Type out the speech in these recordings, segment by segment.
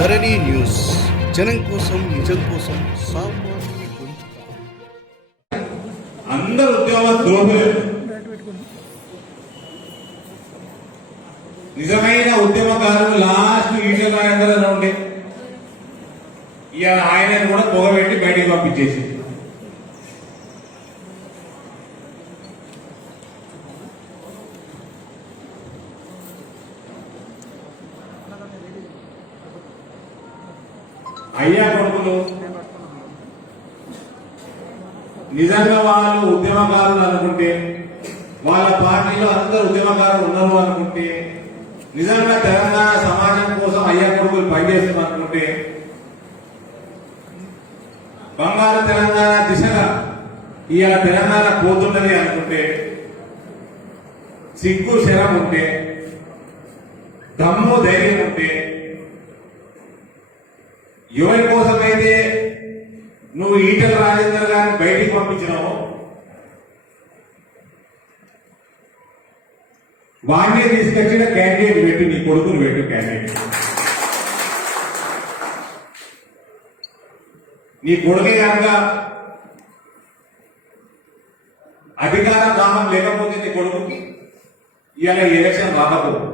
ధరణి news జనం కోసం నిజం కోసం సామాన్య గొంతుక. అందరు ఉద్యోగ ద్రోహులే. నిజమైన ఉద్యమకారులు లాస్ట్ ఈటెల రాజేంద్ర ఉండే ఇవాళ ఆయన కూడా పొగబెట్టి బయటికి పంపించేసి అయ్యా కొడుకులు నిజంగా వాళ్ళు ఉద్యమకారులు అనుకుంటే, వాళ్ళ పార్టీలో అందరు ఉద్యమకారులు ఉన్నారు అనుకుంటే, నిజంగా తెలంగాణ సమాజం కోసం అయ్యా కొడుకులు పనిచేస్తున్నారు అనుకుంటే, బంగారు తెలంగాణ దిశగా ఇవాళ తెలంగాణ పోతున్నది అనుకుంటే, సిగ్గు శరం ఉంటే, దమ్ము ధైర్యం ఉంటే, ఎవరి కోసమైతే నువ్వు ఈటెల రాజేందర్ గారిని బయటికి పంపించినావు, వాడిని తీసుకొచ్చిన క్యాండిడేట్ పెట్టు, నీ కొడుకుని పెట్టు క్యాండిడేట్. నీ కొడుకే కనుక అధికార దాహం లేకపోతే నీ కొడుకుకి ఇవాళ ఎలక్షన్ రాకపోదు.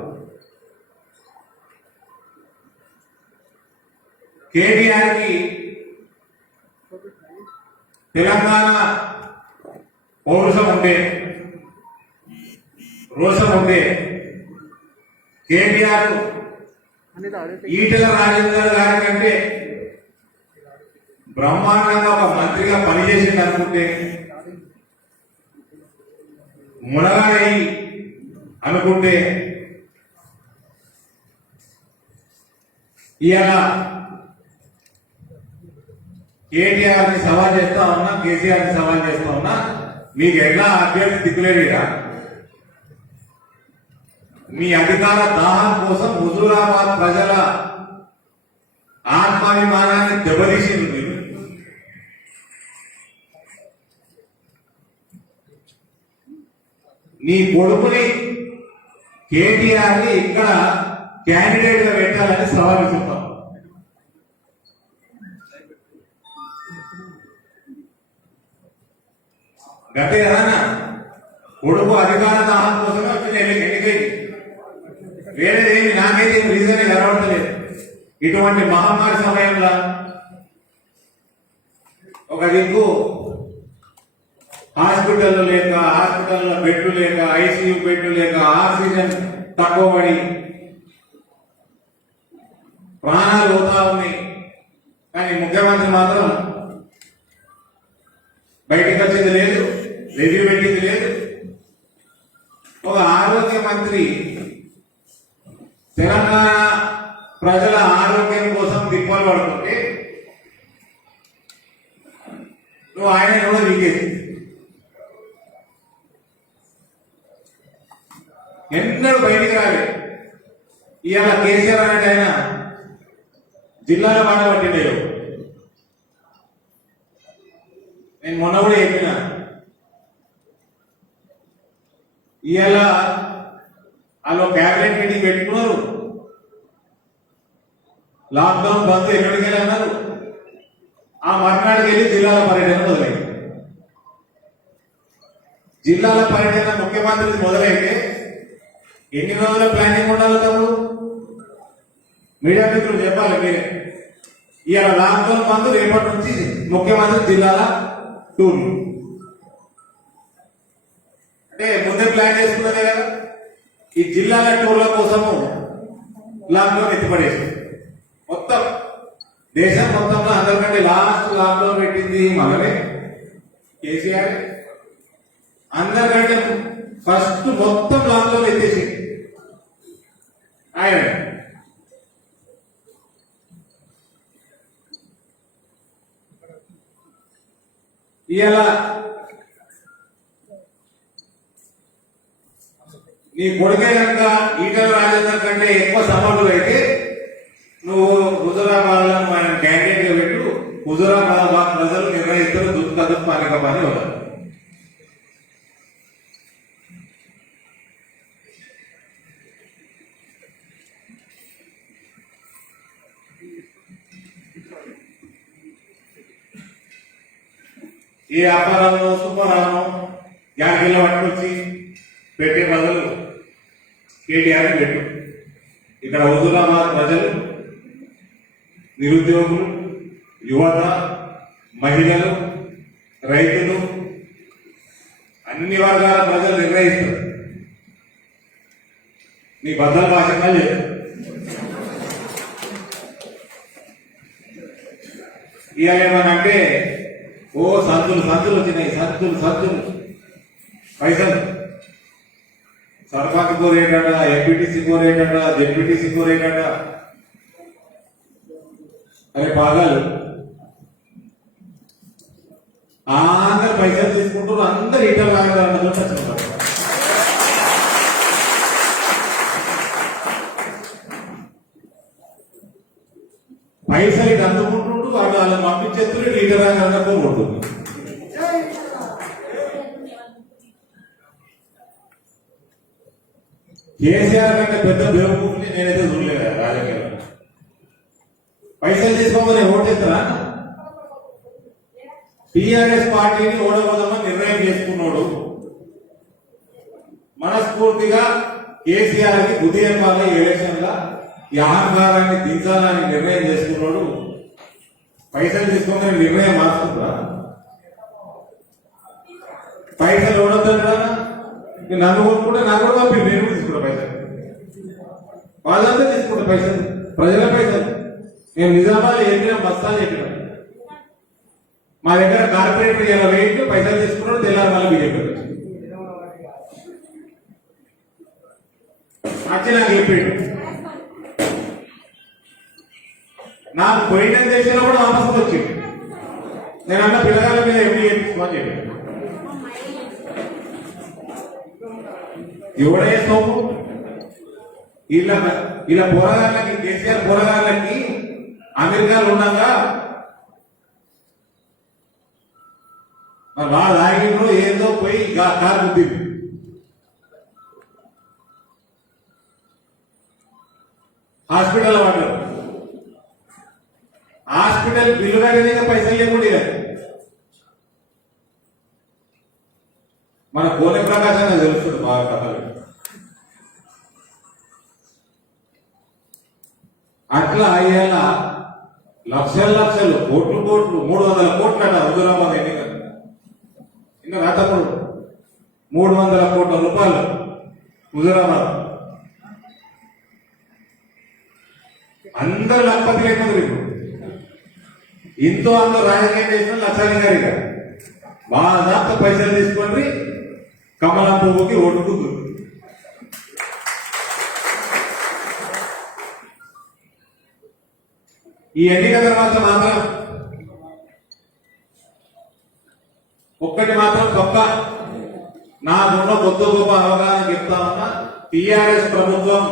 కేటీఆర్ కి తెలంగాణ పౌరుషం ఉంటే, రోషం ఉంటే, కేటీఆర్ ఈటెల రాజేందర్ గారి కంటే బ్రహ్మాండంగా ఒక మంత్రిగా పనిచేసింది అనుకుంటే, మునగాయి అనుకుంటే, ఇవాళ కేటీఆర్ ని సవాల్ చేస్తా ఉన్నా, కేసీఆర్ ని సవాల్ చేస్తా ఉన్నా, మీకు ఎట్లా అభ్యర్థి దిక్కులేడా? మీ అధికార దాహం కోసం హుజూరాబాద్ ప్రజల ఆత్మాభిమానాన్ని దెబ్బతీసింది మీరు. నీ కొడుకుని కేటీఆర్ ని ఇక్కడ క్యాండిడేట్ గా పెట్టాలని సవాల్ చెప్తాం. గతే కదా కొడుకు అధికార దాహం కోసమే వచ్చిన ఎన్నికైంది, వేరేదేమి నాకైతే రీజన్ కనబడతలేదు. ఇటువంటి మహమ్మారి సమయంలో ఒక దిక్కు హాస్పిటల్ లేక, హాస్పిటల్లో బెడ్లు లేక, ఐసీయూ బెడ్లు లేక, ఆక్సిజన్ తక్కువ పడి ప్రాణాలు పోతా ఉన్నాయి. కానీ ముఖ్యమంత్రి మాత్రం బయటికి వచ్చేది లేదు, రివ్యూ పెట్టింది లేదు. ఒక ఆరోగ్య మంత్రి తెలంగాణ ప్రజల ఆరోగ్యం కోసం తిప్పలు పడుతుంటే నువ్వు ఆయన కూడా వీకేసి ఎన్నడూ బయటికి రాలేదు. ఇవాళ కేసీఆర్ అంటే ఆయన జిల్లాలో మాట పట్టిండేవు. నేను మొన్న కూడా చెప్పిన, ఇవాళ వాళ్ళు క్యాబినెట్ మీటింగ్ పెట్టుకున్నారు, లాక్డౌన్ బంద్ ఎక్కడికి వెళ్ళి అన్నారు. ఆ మర్నాడికి వెళ్ళి జిల్లాల పర్యటన మొదలైంది. జిల్లాల పర్యటన ముఖ్యమంత్రి మొదలైతే ఎన్ని రోజుల ప్లానింగ్ ఉండాలి తమ్ముడు? మీడియా మిత్రులు చెప్పాలి మీరే. ఇవాళ లాక్డౌన్ బంద్, రేపటి నుంచి ముఖ్యమంత్రి జిల్లాల టూర్. అంటే ముందే ప్లాన్ చేసుకున్నదే కదా. ఈ జిల్లాల టూర్ల కోసము లాక్డౌన్ ఎత్తిపడేసి మొత్తం దేశం మొత్తంలో అందరికంటే లాస్ట్ లాక్డౌన్ పెట్టింది మనమే, కేసీఆర్. అందరికంటే ఫస్ట్ మొత్తం లాక్డౌన్ ఎత్తేసి ఆయన. ఇవాళ నీ కొడుకే కనుక ఈటెల రాజేందర్ కంటే ఎక్కువ సమర్థులు అయితే నువ్వు హుజూరాబాద్ ఆయన క్యాండిడేట్ గా పెట్టు, హుజూరాబాద్ ప్రజలు నిర్ణయిస్తారు దుఃఖ పాలిక పని ఇవ్వాలి. ఈ అప్పారావు సుబ్బారావు యాగిల్లో పట్టుకొచ్చి పెట్టే బదులు కేటీఆర్ పెట్టు. ఇక్కడ హుజూరాబాద్ ప్రజలు, నిరుద్యోగులు, యువత, మహిళలు, రైతులు, అన్ని వర్గాల ప్రజలు నిర్ణయిస్తారు. నీ బద్దల భాషగా లేదు. ఇవాళ ఏమనంటే ఓ సంతులు వచ్చినాయి, సంతులు పైసలు సర్పంచ్ కోరేటట, ఎంపీటీసీ కోరేటట, జెడ్పీటీసీ కోరేటట. అరే బాగాలు అందరు పైసలు తీసుకుంటారు, అందరు ఇటలు కాగలన్నదో చచ్చిపోతారు. పైసలు ఇటు అందుకుంటుండ్రు, వాళ్ళు వాళ్ళని పంపించేస్తారు, లీటర్ అనుకుంటుంది. కేసీఆర్ కంటే పెద్ద బేవకూఫ్ని నేనైతే చూడలేదు రాజకీయాల్లో. పైసలు తీసుకోమని ఓటేస్తారా? టీఆర్ఎస్ పార్టీని ఓడబోదామని నిర్ణయం చేసుకున్నాడు. మనస్ఫూర్తిగా కేసీఆర్ కి బుద్ధియర్పాల ఎలక్షన్ గా ఈ అహంకారాన్ని దించాలని నిర్ణయం చేసుకున్నాడు. పైసలు తీసుకోమని నిర్ణయం మార్చుకుంటా? పైసలు ఓడొద్దా? నన్ను కొనుక్కుంటే నాకు కూడా పంపి నేను తీసుకుంటా పైసలు. వాళ్ళంతా తీసుకుంటా పైసలు, ప్రజల పైసలు. నేను నిజామాబాద్ చెప్పిన బస్తాలు చెప్పిన మా దగ్గర కార్పొరేటర్ ఇలా వెయిట్ పైసలు తీసుకున్నాడు, తెల్లారి మళ్ళీ బీజేపీ వచ్చి నాకు చెప్పాడు. నాకు పోయిన దేశంలో కూడా ఆపస్సు వచ్చింది. నేను అన్న పిల్లగాల మీద ఎప్పుడు చేయించుకోని చెప్పాను. ఎవడే సోము ఇలా పోరగాళ్ళకి, కేసీఆర్ పోరగాళ్ళకి అమెరికాలో ఉండగా వాళ్ళు ఆగినప్పుడు ఏదో పోయి కారు గుద్దింది. హాస్పిటల్ వాళ్ళు హాస్పిటల్ బిల్లు కట్టేది పైసలు లేకుండా మన కోనె ప్రకాశంగా తెలుస్తుంది బాగా కథలు. అట్లా అయ్యేలా లక్షలు కోట్లు 300 కోట్లట హుజూరాబాద్ ఎన్నికలు. ఇంకా రాతప్పుడు 300 కోట్ల రూపాయలు హుజూరాబాద్. అందరు లక్షపతి లేకపోతే ఇప్పుడు ఇంతో అందరూ రాజకీయం చేసిన లక్షాధికారి గారు వాళ్ళ దాంతో పైసలు తీసుకొని కమలం పువ్వుకి ఓటుకుంటుంది. ఈ ఎన్నిక తర్వాత మాత్రం ఒక్కటి మాత్రం గొప్ప నాకున్న కొత్త గొప్ప అవగాహన చెప్తా ఉన్నా. టిఆర్ఎస్ ప్రభుత్వం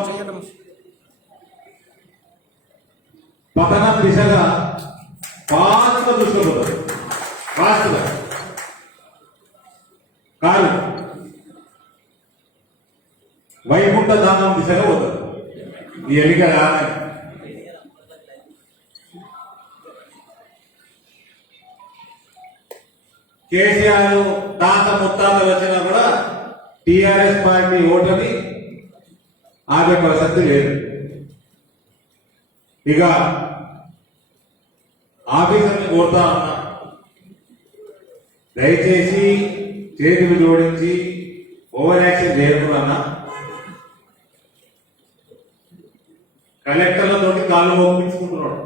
పతనం దిశగా ఫాస్ట్ దృష్టిపోతుంది. ఫాస్ట్గా కాదు, వైకుంఠ ధామం దిశగా పోతుంది ఈ ఎన్నిక రాగానే. కేసీఆర్ తాత ముత్తాతలు వచ్చినా కూడా టిఆర్ఎస్ పార్టీ ఓటమి ఆగే ప్రసక్తి లేదు. ఇక ఆఫీసర్ని కోరుతా ఉన్నా, దయచేసి చేతులు జోడించి ఓవర్ యాక్షన్ చేయకుండా కలెక్టర్లతో కాళ్ళు మోపించుకుంటున్నాడు.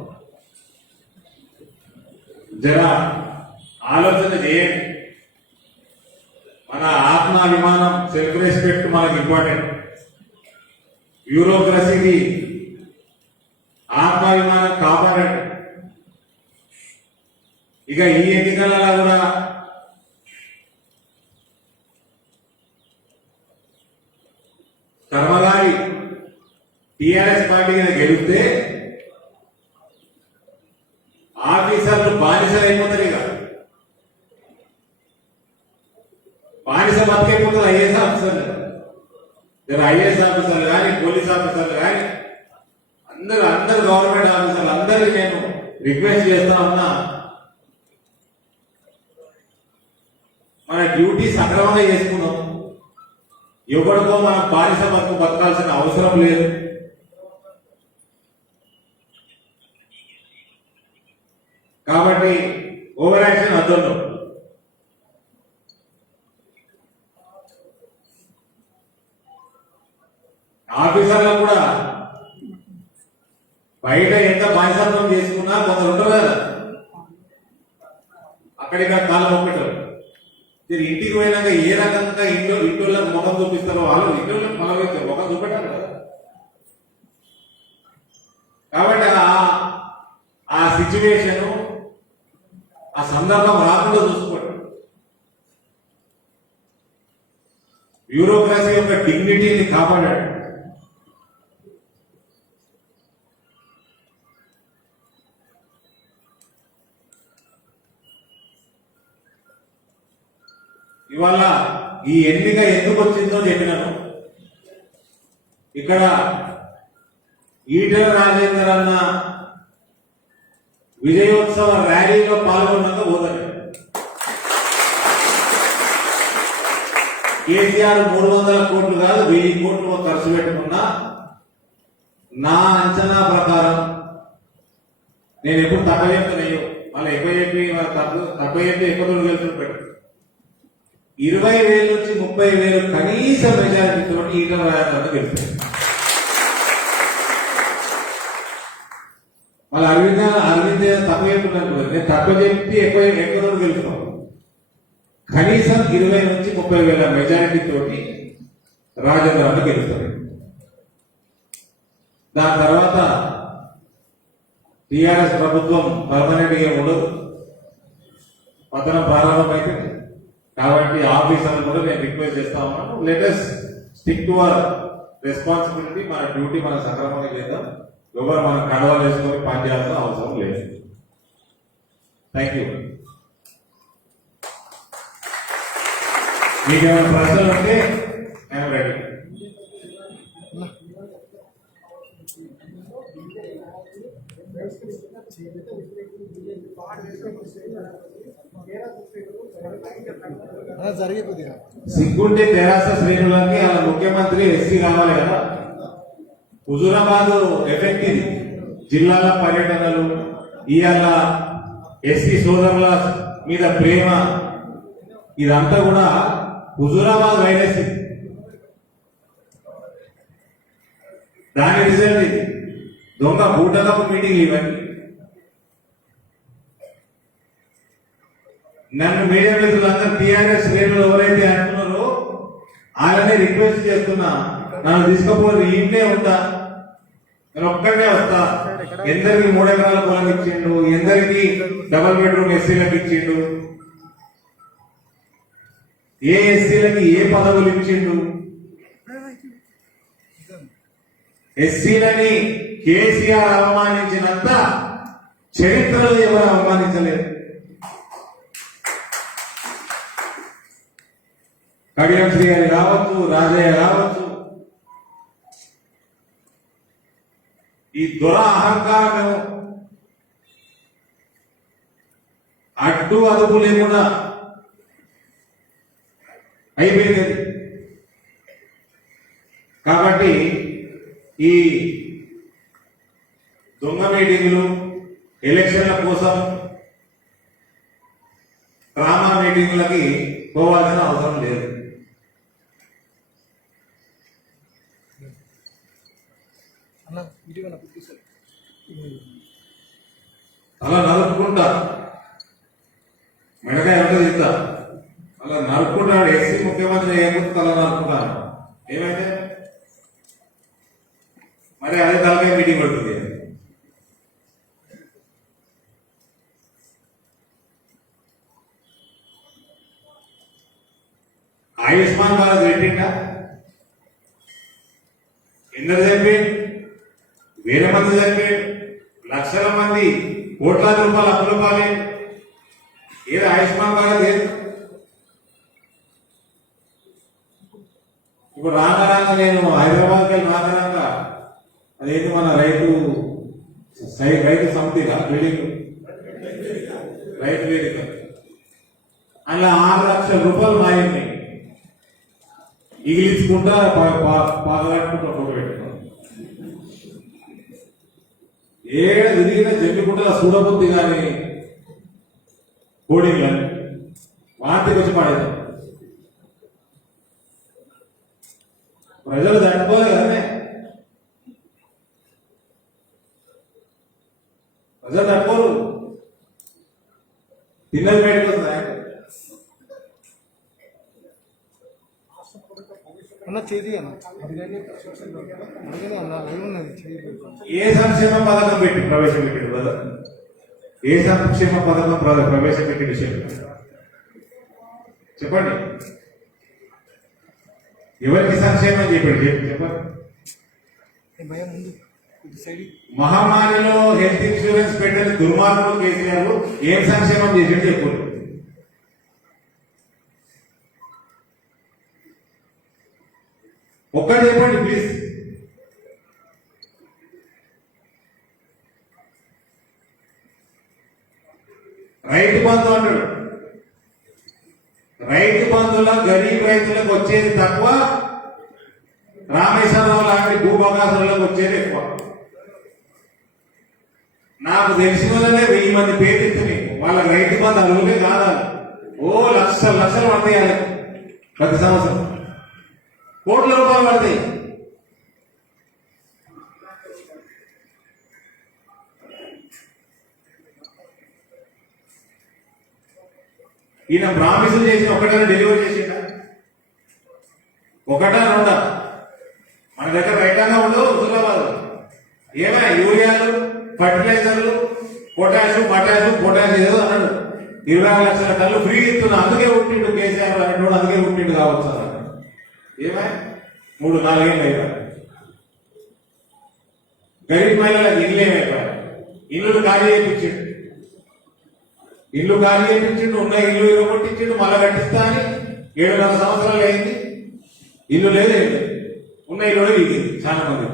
జర ఆలోచన చేయండి. మన ఆత్మాభిమానం, సెల్ఫ్ రెస్పెక్ట్ మనకు ఇంపార్టెంట్. బ్యూరోక్రసీకి ఆత్మాభిమానం కాపాడండి. ఇక ఈ ఎన్నికలలో కూడా కర్మగారి టిఆర్ఎస్ పార్టీని గెలిస్తే ఆఫీసర్లు బానిసలు అయిపోతారు. ఇక బానిస బతికైపోతుంది ఐఏఎస్ ఆఫీసర్లు. ఐఏఎస్ ఆఫీసర్లు కానీ, పోలీస్ ఆఫీసర్లు కానీ, అందరు గవర్నమెంట్ ఆఫీసర్లు అందరికీ నేను రిక్వెస్ట్ చేస్తా ఉన్నా, మన డ్యూటీ సక్రమంగా చేసుకున్నాం. ఎవరికో మనం బానిస బతకాల్సిన అవసరం లేదు. కాబట్టి ఓవర్ యాక్షన్ అర్థం. ఆఫీసర్లకు కూడా బయట ఎంత బానిసత్వం చేసుకున్నా కొందరు ఉంటారు కదా, అక్కడిక్కడ కాలం ఒప్పెట్టారు. మీరు ఇంటికి పోయినాక ఏ రకంగా ఇంట్లో ముఖం చూపిస్తారో వాళ్ళు ఇంట్లో మనం ముఖం చూపెట్టారు కదా. కాబట్టి ఆ సిచ్యువేషన్ ఆ సందర్భం రాకుండా చూసుకోండి. బ్యూరోక్రసీ యొక్క డిగ్నిటీని కాపాడాడు. ఇవాళ ఈ ఎన్నిక ఎందుకు వచ్చిందో చెప్పినాను. ఇక్కడ ఈటెల రాజేందర్ అన్న విజయోత్సవ ర్యాలీలో పాల్గొన్నాక పోతాడు. కేసీఆర్ 300 కోట్లు కాదు 1000 కోట్లు ఖర్చు పెట్టుకున్నా నా అంచనా ప్రకారం, నేను ఎప్పుడు తక్కువ చెప్తానయ్యో మళ్ళీ ఎక్కువ చెప్పి తక్కువ చెప్పి ఎక్కువ గెలుచుకుంటాడు. 20,000 నుంచి 30,000 కనీస మెజారిటీతో ఈటల రాజేందర్ గెలుస్తాడు. మళ్ళీ అరవింద్ తక్కువ చెప్తున్నాను, నేను తక్కువ చెప్పి ఎక్కువ గెలుస్తాను. కనీసం 20 నుంచి 30,000 మెజారిటీ తోటి రాజేంద్ర గెలుస్తారు. దాని తర్వాత టిఆర్ఎస్ ప్రభుత్వం పర్మనెంట్ గా ఉండదు, పతనం ప్రారంభమైతే. కాబట్టి ఆఫీసర్లు కూడా నేను రిక్వెస్ట్ చేస్తా ఉన్నాను, let us stick to our responsibility. మన డ్యూటీ మనం సక్రమంగా చేద్దాం. ఎవరు మనం కండవాలు వేసుకొని పనిచేయాల్సిన అవసరం లేదు. Thank you. మీకు ఏమైనా ప్రశ్నలు ఉంటే నేను రెడీ. సిగ్గుంటే తెరాస శ్రేణులకి అలా ముఖ్యమంత్రి ఎస్సీ కావాలి కదా. హుజూరాబాద్ ఎఫెక్ట్ ఇది. జిల్లాల పర్యటనలు, ఇవాళ ఎస్సీ సోదరుల మీద ప్రేమ, ఇదంతా కూడా హుజూరాబాద్ వైరస్. దాని రిజల్ట్ ఇది. దొంగ బూటలపు మీటింగ్ ఇవన్నీ. నన్ను మీడియా మిత్రులందరూ టీఆర్ఎస్ శ్రేణులు ఎవరైతే అంటున్నారో ఆయననే రిక్వెస్ట్ చేస్తున్నా, నన్ను తీసుకుపోయి ఇంటే ఉంటా, నేను ఒక్కడే వస్తా. ఎందరికి 3 ఎకరాల పొలం ఇచ్చిండు, ఎందరికి డబల్ బెడ్రూమ్ ఎస్సీలకు ఇచ్చిండు, ఏ ఎస్సీలకి ఏ పదవులు ఇచ్చిండు. ఎస్సీలని కేసీఆర్ అవమానించినంత చరిత్రలో ఎవరు అవమానించలేదు. కడియం శ్రీ గారి రావచ్చు, రాజయ్య రావచ్చు, ఈ దొర అహంకారం అడ్డు అదుపు లేకుండా అయిపోయింది. కాబట్టి ఈ దొంగ మీటింగులు, ఎలక్షన్ల కోసం డ్రామా మీటింగులకి పోవాల్సిన అవసరం లేదు. అలా నరుక్కుంటా మెడకాయ ఎంత తింటా అలా నరుక్కుంటాడు. ఎస్సీ ముఖ్యమంత్రి ఏముంది అలా నరుక్కుంటాను. ఏమైతే మరి అదే తలకాయ మీటింగ్ పడుతుంది. ఆయుష్మాన్ భారత్ పెట్టిండా? ఎందరు చంపి? 1000 మంది చంపి, లక్షల మంది, కోట్లాది రూపాయలు అప్పులు పాలి. ఏది ఆయుష్మాన్ భారత్? ఏది? ఇప్పుడు రాంగ నేను హైదరాబాద్కి వెళ్ళి రాంగ అదేంటి మన రైతు సమితిగా బిల్డింగ్ రైతు వేదిక అలా 6 లక్షల రూపాయలు మాయండి ఇగిలించుకుంటా పాదగట్టుకుంటా ఫోటో పెట్టుకున్నాం. ఏడ తిరిగిన జమ్మికుంటా చూడబుద్ధి కానీ కోడింగ్ కానీ వాటికి వచ్చి పాడేది. ప్రజలు చనిపోలే కదనే, ప్రజలు చనిపోరు, తిన్నది బయటకు వస్తుంది. ఏ సంక్షేమ పథకం పెట్టి ప్రవేశపెట్టింది కదా, ఏ సంక్షేమ పథకం ప్రవేశపెట్టి విషయం చెప్పండి. ఎవరికి సంక్షేమం చెప్పండి చెప్పండి. మహమ్మారిలో హెల్త్ ఇన్సూరెన్స్ పెట్టిన దుర్మార్గులు కేసీఆర్ ఏం సంక్షేమం చేసి చెప్పండి. ఒక్కటి చెప్పండి ప్లీజ్. రైతు బంధు అంటాడు, రైతు బంధుల గరీబ్ రైతులకు వచ్చేది తక్కువ, రామేశ్వరరావు లాంటి భూభాగాసులకు వచ్చేది ఎక్కువ. నాకు తెలిసిన వాళ్ళనే 1000 మంది పేరు ఇస్తుంది. వాళ్ళకి రైతు బంధు అడుగులే కాదా, ఓ లక్షలు లక్షలు పడతాయి ప్రతి సంవత్సరం, కోట్ల రూపాయలు పడతాయి. ఈయన ప్రామిసులు చేసిన ఒకటైనా డెలివరీ చేసిందా? ఒకటా రెండా? మన దగ్గర రైతాంగా ఉండవు హుజురాబాద్. ఏమైనా యూరియాలు, ఫర్టిలైజర్లు, పొటాష్ ఏదో అన్నాడు. 20 లక్షల టన్నులు ఫ్రీ ఇస్తున్నా, అందుకే ఉంటుండు కేసీఆర్ అంటున్నాడు, అందుకే ఉంటుండు కావచ్చు అన్నాడు. ఏమై 3-4 ఏళ్ళు అయిపోయాయి. గరీబ్ మహిళలకు ఇల్లు ఏమైపోయాయి, ఇల్లు ఖాళీ చేయించిండు, ఇల్లు ఖాళీ చేయించిండు, ఉన్న ఇల్లు ఇరగొట్టించిండు, మళ్ళా కట్టిస్తా అని 7.5 సంవత్సరాలు అయింది. ఇల్లు లేదు, ఉన్న ఇల్లు కూడా ఇది చాలా మంది.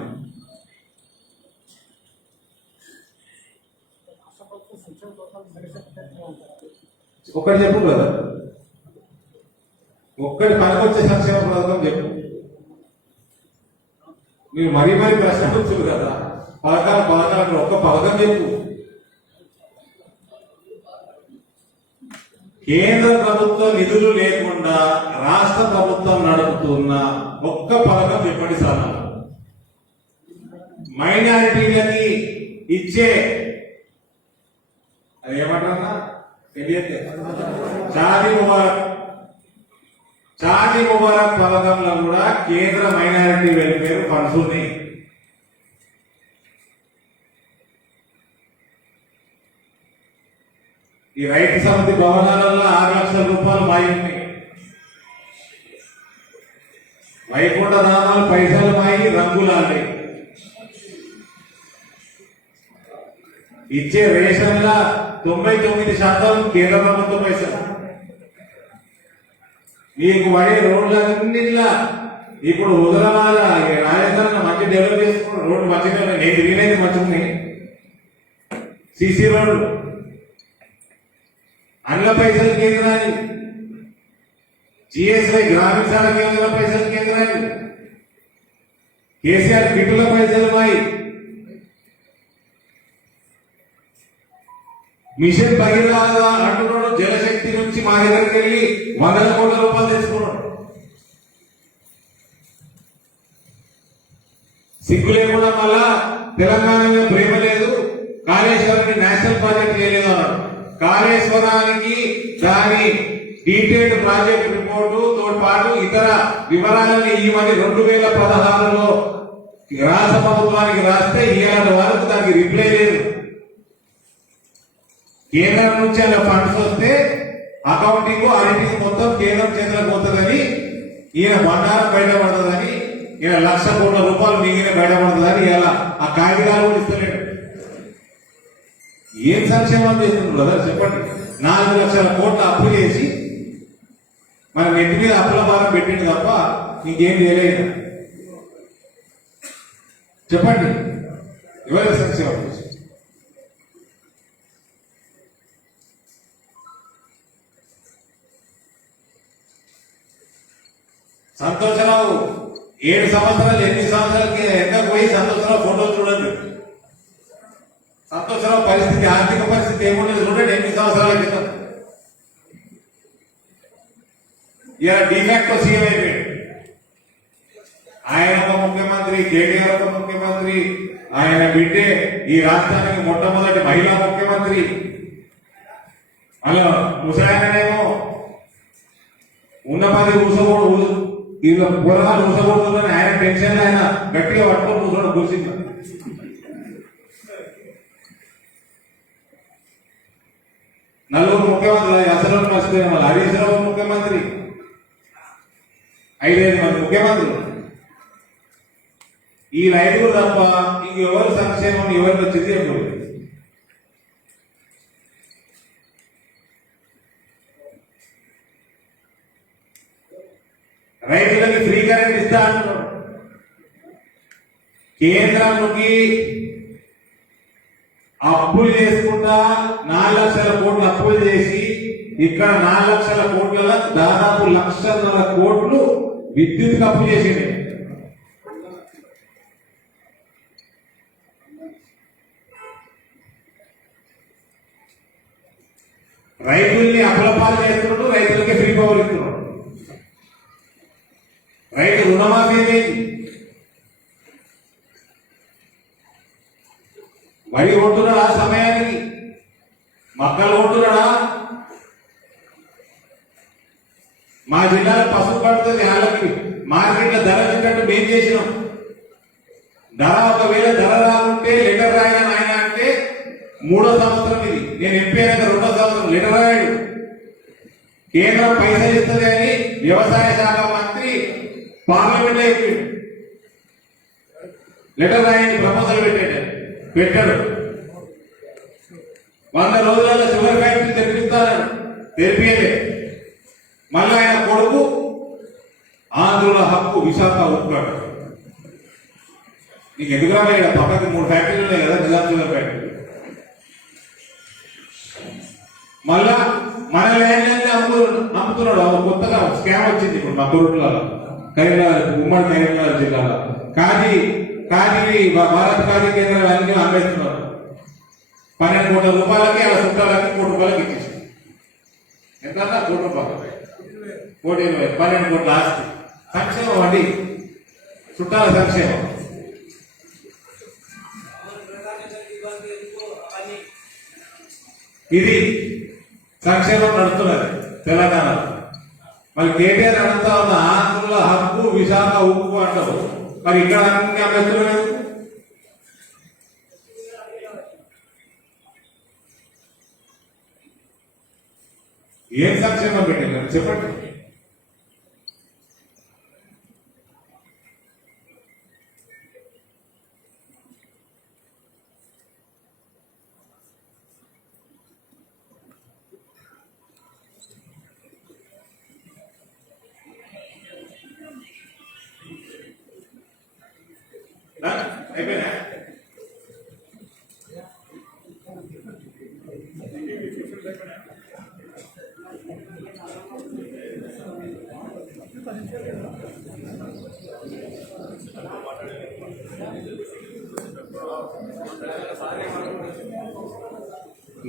ఒక్కటి చెప్పు కదా, ఒక్కటి పనికొచ్చే సంక్షేమ పథకం చెప్పు. మీరు మరీ ప్రశ్న వచ్చారు కదా, పథకాలు ఒక్క పథకం చెప్పు. కేంద్ర ప్రభుత్వ నిధులు లేకుండా రాష్ట్ర ప్రభుత్వం నడుపుతున్న ఒక్క పథకం చెప్పండి సార్. మైనారిటీలకి ఇచ్చే అది ఏమంటారా, షాదీ ముబారక్ పథకంలో కూడా కేంద్ర మైనారిటీ వెల్ఫేర్ ఫండ్స్ ఉన్నాయి. ఈ రైతు సమితి భవనాలలో 6 లక్షల రూపాయలు మాయింది. వైకుంఠ ధామాలు పైసలు మాయి రంగులాంటి ఇచ్చే రేషన్ల 99% కేంద్ర ప్రభుత్వ పైసలు. మీకు పడే రోడ్లన్నింటిలా ఇప్పుడు హుజరాబాద్ రాజస్థాన్ మంచి డెవలప్ చేసుకున్న రోడ్డు మంచిగా, నేను తిరిగినది మంచిగా, సిసి రోడ్లు అన్ల పైసలు కేంద్రాన్ని, జిఎస్ఐ గ్రామీణ సడక్ యోజన పైసలు కేంద్రాన్ని, కేసీఆర్ కిట్టుల పైసలు మాయి, మిషన్ భగీరథ అంటున్నాడు, జలశక్తి నుంచి మా దగ్గరికి వెళ్ళి 100 కోట్ల రూపాయలు తెచ్చుకున్నాడు. సిగ్గు లేకుండా మళ్ళా తెలంగాణ మీద ప్రేమ లేదు, కాళేశ్వరాన్ని నేషనల్ ప్రాజెక్ట్ చేయలేదు అన్నాడు. కాళేశ్వరానికి దాని డీటెయిల్డ్ ప్రాజెక్ట్ రిపోర్టు తో పాటు ఇతర వివరాలను ఈ మధ్య 2016లో రాష్ట్ర ప్రభుత్వానికి రాస్తే ఇవాళ వరకు దానికి రిప్లై లేదు. కేంద్రం నుంచి అలా ఫండ్స్ వస్తే అకౌంటింగ్ ఆడిటింగ్ మొత్తం కేంద్రం చేతులకు పోతుందని, ఈయన బండారం బయటపడుతుందని, ఈయన 1,00,000 కోట్ల రూపాయలు మిగిలిన బయటపడుతుందని ఇలా ఆ కాగితాలు కూడా ఇస్తలేడు. ఏం సంక్షేమం చేస్తున్నారు కదా చెప్పండి. 4 లక్షల కోట్ల అప్పు చేసి మన నెత్తి మీద అప్పుల భారం పెట్టింది తప్ప ఇంకేం చేయలేదు. చెప్పండి ఎవరి సంక్షేమం చేసి. సంతోషరావు 7 సంవత్సరాలు 8 సంవత్సరాలకి వెనక పోయి సంతోషరావు ఫోటో చూడండి. సంతోషరావు పరిస్థితి ఆర్థిక పరిస్థితి ఏముండదు చూడండి 8 సంవత్సరాల క్రితం. ఇలా డిఫాక్టో సీఎం అయిపోయాడు. ఆయన ఒక ముఖ్యమంత్రి, కేటీఆర్ ఒక ముఖ్యమంత్రి, ఆయన బిడ్డే ఈ రాష్ట్రానికి మొట్టమొదటి మహిళా ముఖ్యమంత్రి. అలా ముసలాయననేమో ఉన్న పది ఊసకూడదు, ఇలా పూరగాలు ఊసకూడదని ఆయన టెన్షన్ ఆయన గట్టిగా పట్టుకొని కూర్చోడం కూర్చుంది. నలుగురు ముఖ్యమంత్రులు అసలు మర్చిపోయిన వాళ్ళు. హరీష్ రావు ముఖ్యమంత్రి, 5 మంది ముఖ్యమంత్రులు. ఈ 5 తప్ప ఇంకెవరు సంక్షేమం ఎవరికి వచ్చింది ఎప్పుడు. రైతులకి ఫ్రీ కరెంట్ ఇస్తా అంటున్నాడు. కేంద్రానికి అప్పులు చేసుకుంటా 4 లక్షల కోట్లు అప్పులు చేసి ఇక్కడ 4 లక్షల కోట్ల దాదాపు 1,00,000 కోట్లు విద్యుత్ అప్పు చేసింది. రైతుల్ని అప్పులపాలు చేస్తున్నాడు, రైతులకి ఫ్రీ పవర్ ఇస్తున్నాడు. రైతు రుణమాఫీ అనేది వరి కొంటున్నాడా సమయానికి, మక్కలు కొంటున్నాడా. మా జిల్లాలో పసుపు పడుతుంది, వాళ్ళకి మార్కెట్లో ధర చెప్పినట్టు మేము చేసినాం. ధర ఒకవేళ ధర రాకుంటే లెటర్ రాయన ఆయన అంటే 3వ సంవత్సరం ఇది. నేను ఎంపీ అయినాక 2వ సంవత్సరం లెటర్ రాయడు. కేంద్రం పైసలు ఇస్తుంది అని వ్యవసాయ శాఖ మంత్రి పార్లమెంట్ లో చెప్పిండు. లెటర్ రాయని ప్రపోజల్ పెట్టాడు. 100 రోజులలో షుగర్ ఫ్యాక్టరీ తెరిపిస్తానని తెరిపియలే. మళ్ళీ ఆయన కొడుకు ఆంధ్రుల హక్కు విశాఖ ఉప్పాడు. నీకు ఎందుకు రాలేదు? పక్కకి 3 ఫ్యాక్టరీలు ఉన్నాయి కదా, నిజాం షుగర్ ఫ్యాక్టరీ. మళ్ళా మన ల్యాండ్ అమ్ముతున్నాడు. కొత్తగా స్కామ్ వచ్చింది ఇప్పుడు మా తోటలలో, కరీంనగర్, ఉమ్మడి కరీంనగర్ జిల్లాలో. ఖాదీ భారత ఖాదీ కేంద్రాలు అన్ని అమ్మేస్తున్నారు. 12 కోట్ల రూపాయలకి అలా చుట్టాలకి 1 కోటి రూపాయలకి ఇచ్చేసి ఎంత 1 కోటి రూపాయలు 1,20,000 12 కోట్ల ఆస్తి. సంక్షేమం అండి, చుట్టాల సంక్షేమం. ఇది సంక్షేమం నడుస్తున్నది తెలంగాణలో. మరి కేటీఆర్ అడుగుతా ఉన్న ఆంధ్రుల హక్కు విశాఖ ఉక్కు అంటారు. మరి ఇక్కడ అన్ని అభ్యర్థులు ఏం సంక్షేమం పెట్టారు చెప్పండి. అయిపోయినా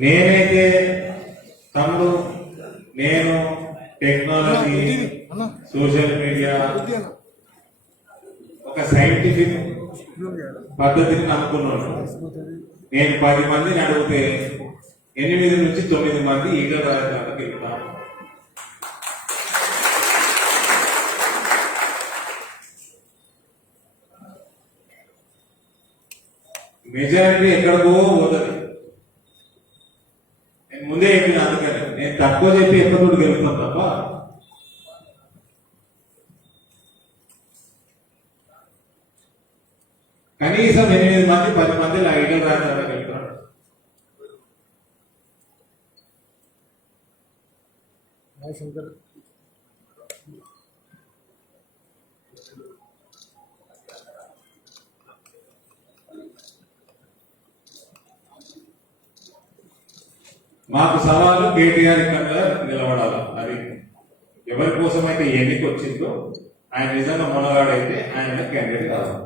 నేనైతే తమ్ముడు, నేను టెక్నాలజీ, సోషల్ మీడియా, ఒక సైంటిఫిక్ పద్ధతిని నమ్ముకున్నాను. నేను 10 మందిని అడిగితే 8 నుంచి 9 మంది ఈగల రాజధానికి వెళ్తాను. మెజారిటీ ఎక్కడికో పోతుంది. నేను ముందే చెప్పిన, అందుకని నేను తక్కువ చెప్పి ఎక్కడో గెలుస్తాను తప్ప కనీసం 8 మంది 10 మంది ఈగల రాజధానికి వెళ్తాను. మాకు సవాలు కేటీఆర్ ఇక్కడ నిలబడాలి. అది ఎవరి కోసమైతే ఎన్నిక వచ్చిందో ఆయన నిజంగా మొనగాడైతే ఆయన క్యాండిడేట్ కావాలి.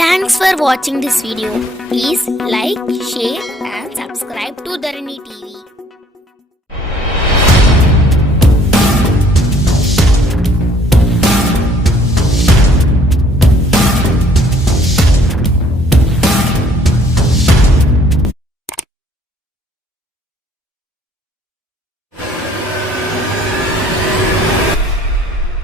Thanks for watching this video. Please like, share and subscribe to Dharani TV.